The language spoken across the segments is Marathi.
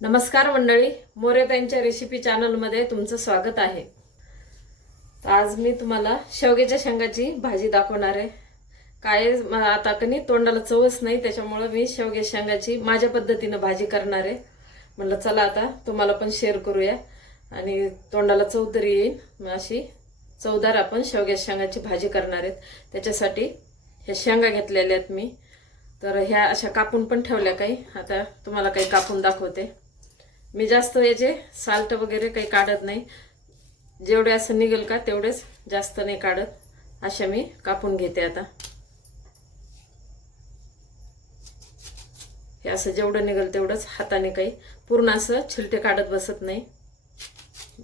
नमस्कार मंडळी, मोरेताईंच्या रेसिपी चॅनलमध्ये तुमचं स्वागत आहे। आज मी तुम्हाला शेवग्याच्या शेंगाची भाजी दाखवणार आहे। काय आता कनी तोंडाला चवच नाही, त्याच्यामुळे मी शेवग्याच्या शेंगाची माझ्या पद्धतीने भाजी करणार आहे। म्हणलं चला आता तुम्हाला पण शेअर करूया आणि तोंडाला चव तरी येईल अशी चवदार आपण शेवग्याच्या शेंगाची भाजी करणार आहेत। त्याच्यासाठी हे शेंगा घेतलेल्या आहेत मी, तर ह्या अशा कापून पण ठेवल्या काही। आता तुम्हाला काही कापून दाखवते। मी जास्त याचे साल्ट वगैरे काही काढत नाही, जेवढे असं निघेल का तेवढेच, जास्त नाही काढत। अशा मी कापून घेते। आता हे असं जेवढं निघेल तेवढंच हाताने, काही पूर्ण असं छिलटे काढत बसत नाही।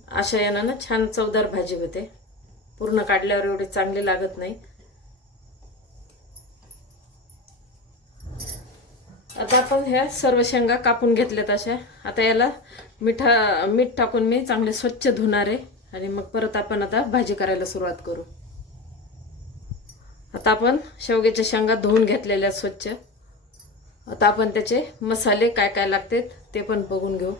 अशा यानं ना छान चवदार भाजी होते, पूर्ण काढल्यावर एवढे चांगले लागत नाही। आता आपण ह्या सर्व शेंगा कापून घेतल्यात अशा। आता याला मीठ टाकून मी चांगले स्वच्छ धुणार आहे आणि मग परत आपण आता भाजी करायला सुरुवात करू। आता आपण शेवग्याच्या शेंगा धुवून घेतलेल्या स्वच्छ। आता आपण त्याचे मसाले काय काय लागतात ते पण बघून घेऊ।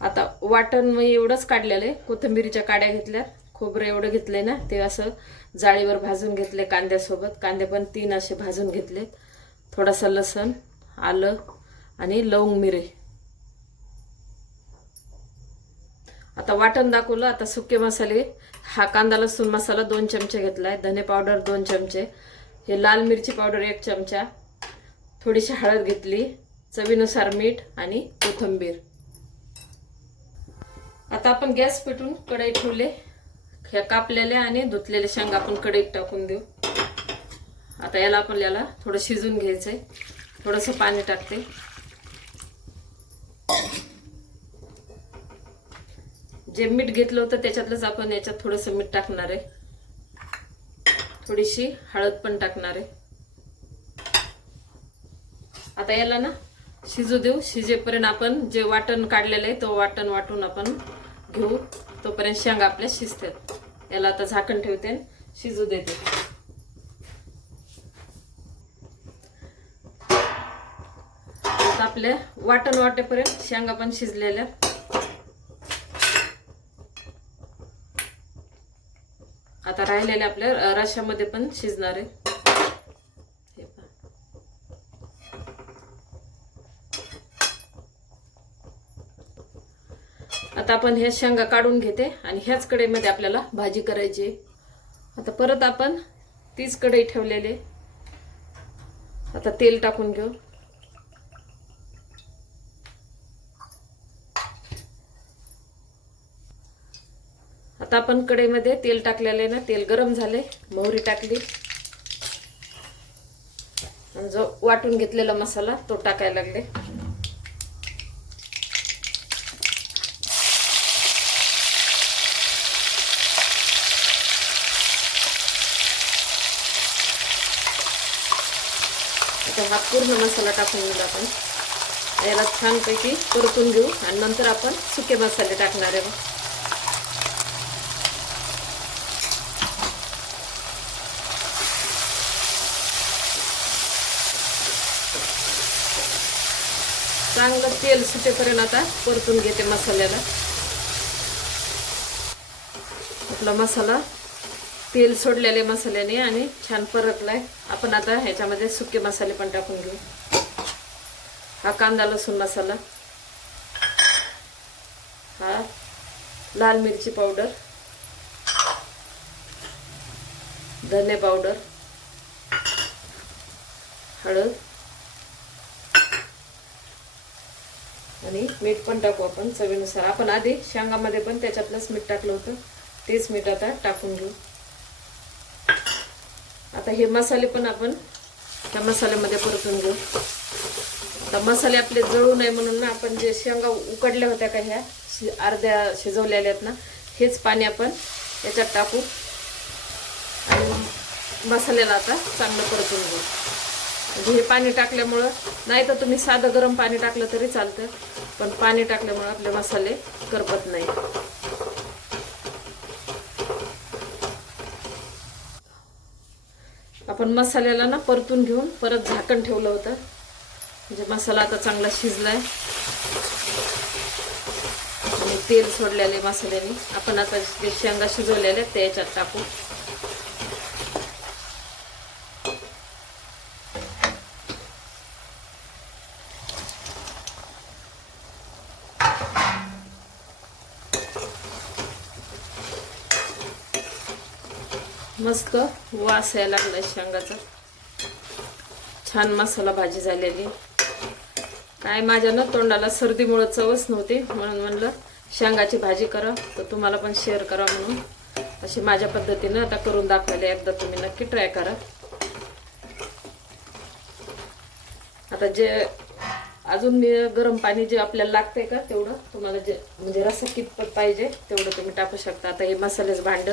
आता वाटण मी एवढंच काढलेले, कोथिंबीरीच्या काड्या घेतल्या, खोबरं एवढं घेतले ना, ते असं जाळीवर भाजून घेतले कांद्यासोबत। कांदे पण 3 असे भाजून घेतले, थोडासा लसूण, आलं आणि लवंग मिरे। आता वाटण दाखवलं। आता सुके मसाले, हा कांदा लसूण मसाला 2 चमचे घेतलाय, धने पावडर 2 चमचे, हे लाल मिरची पावडर 1 चमचा, थोडीशी हळद घेतली, चवीनुसार मीठ आणि कोथिंबीर। आता आपण गॅस पेटवून कढई ठेवले, ह्या कापलेल्या आणि धुतलेल्या शेंगा आपण कढईत टाकून देऊ। आता याला आपल्याला थोडं शिजून घ्यायचंय, थोडंसं पाणी टाकते। जे मीठ घेतलं होतं त्याच्यातलंच आपण याच्यात थोडंसं मीठ टाकणार आहे, थोडीशी हळद पण टाकणार आहे। आता याला ना शिजू देऊ, शिजेपर्यंत आपण जे वाटण काढलेलं आहे तो वाटण वाटून आपण घेऊ, तोपर्यंत शेंगा आपल्या शिजतात। याला आता झाकण ठेवते, शिजू देते। आपल्या वाटण वाटेपर्यंत शेंगा पण शिजलेल्या। आता राहिलेल्या आपल्या रश्यामध्ये पण शिजणार आहे। आता आपण ह्या शेंगा काढून घेते आणि ह्याच कढईमध्ये आपल्याला भाजी करायची। आता परत आपण तीच कढई ठेवलेली, आता तेल टाकून घेऊ। आता आपण कढईमध्ये तेल टाकलेले ना, तेल गरम झाले, मोहरी टाकली आणि जो वाटून घेतलेला मसाला तो टाकायला लागले। आता हा पूर्ण मसाला टाकून घेऊ आपण, याला छानपैकी परतून घेऊ आणि नंतर आपण सुके मसाले टाकणार आहे। चांगलं तेल सुटेपर्यंत आता परतून घेते मसाल्याला। आपला मसाला तेल सोडलेले मसाल्याने आणि छान परतलाय। आपण आता ह्याच्यामध्ये सुके मसाले पण टाकून घेऊ। हा कांदा लसूण मसाला, हा लाल मिरची पावडर, धने पावडर, हळद आणि मीठ पण टाकू आपण चवीनुसार। आपण आधी शेंगामध्ये पण त्याच्यातलंच मीठ टाकलं होतं, तेच मीठ आता टाकून घेऊ। आता हे मसाले पण आपण त्या मसाल्यामध्ये परतून घेऊ। आता मसाले आपले जळू नये म्हणून ना, आपण जे शेंगा उकडल्या होत्या का, ह्या अर्ध्या शिजवलेल्या आहेत ना, हेच पाणी आपण याच्यात टाकू आणि मसाल्याला आता चांगलं परतून घेऊ। म्हणजे हे पाणी टाकल्यामुळं, नाही तर तुम्ही साधं गरम पाणी टाकलं तरी चालतं, पण पाणी टाकल्यामुळे आपले मसाले करपत नाही। आपण मसाल्याला ना परतून घेऊन परत झाकण ठेवलं होतं, म्हणजे मसाला आता चांगला शिजलाय। आणि तेल सोडलेले मसाल्याने आपण आता जे शेंगा शिजवलेल्या ते याच्यात टाकू. मस्त वास यायला लागलाय शेंगाचा. छान मसाला भाजी झालेली. काय माझ्या ना तोंडाला सर्दीमुळे चवच नव्हती, म्हणून म्हणलं शेंगाची भाजी करा तर तुम्हाला पण शेअर करा म्हणून अशी माझ्या पद्धतीने आता करून दाखवले. एकदा तुम्ही नक्की ट्राय करा. आता जे अजून मी गरम पाणी जे आपल्याला लागतंय का तेवढं तुम्हाला जे म्हणजे रस्सा कितपत पाहिजे तेवढं तुम्ही टाकू शकता. आता हे मसाल्याचं भांड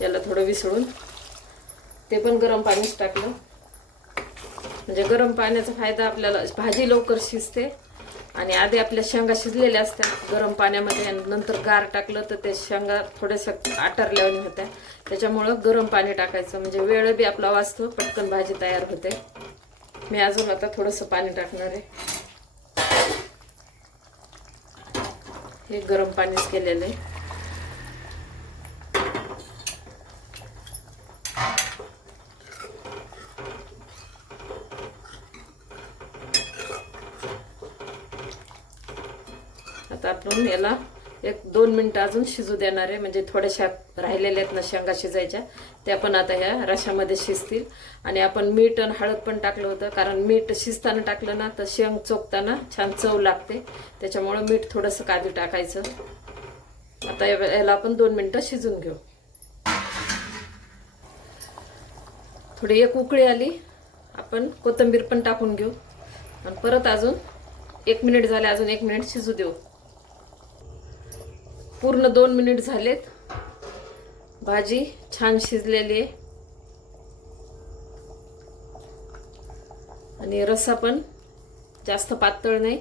याला थोडं विसळून ते पण गरम पाणीच टाकलं. म्हणजे गरम पाण्याचा फायदा आपल्याला भाजी लवकर शिजते आणि आधी आपल्या शेंगा शिजलेल्या असतात गरम पाण्यामध्ये आणि नंतर गार टाकलं तर ते शेंगा थोड्याशा आटरल्यावानी होत्या. त्याच्यामुळं गरम पाणी टाकायचं म्हणजे वेळ बी आपला वाचतो, पटकन भाजी तयार होते. मी अजून आता थोडंसं पाणी टाकणार आहे. हे गरम पाणीच केलेलं आहे. आता आपण याला 1-2 मिनिटं अजून शिजू देणार आहे. म्हणजे थोड्याशा राहिलेल्या आहेत ना शेंगा शिजायच्या, त्या पण आता ह्या रशामध्ये शिजतील. आणि आपण मीठ आणि हळद पण टाकलं होतं, कारण मीठ शिजताना टाकलं ना तर शेंग चोखताना छान चव लागते. त्याच्यामुळं मीठ थोडंसं आधी टाकायचं. आता याला आपण 2 मिनिटं शिजून घेऊ. थोडी एक उकळी आली, आपण कोथिंबीर पण टाकून घेऊ आणि परत अजून 1 मिनिट झाले, अजून 1 मिनिट शिजू देऊ. पूर्ण 2 मिनिट झालेत. भाजी छान शिजलेली आहे आणि रस्सा पण जास्त पातळ नाही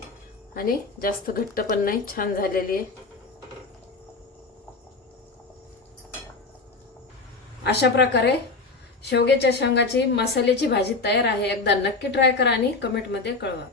आणि जास्त घट्ट पण नाही, छान झालेली आहे. अशा प्रकारे शेवग्याच्या शेंगाची मसाल्याची भाजी तयार आहे. एकदा नक्की ट्राय करा आणि कमेंटमध्ये कळवा.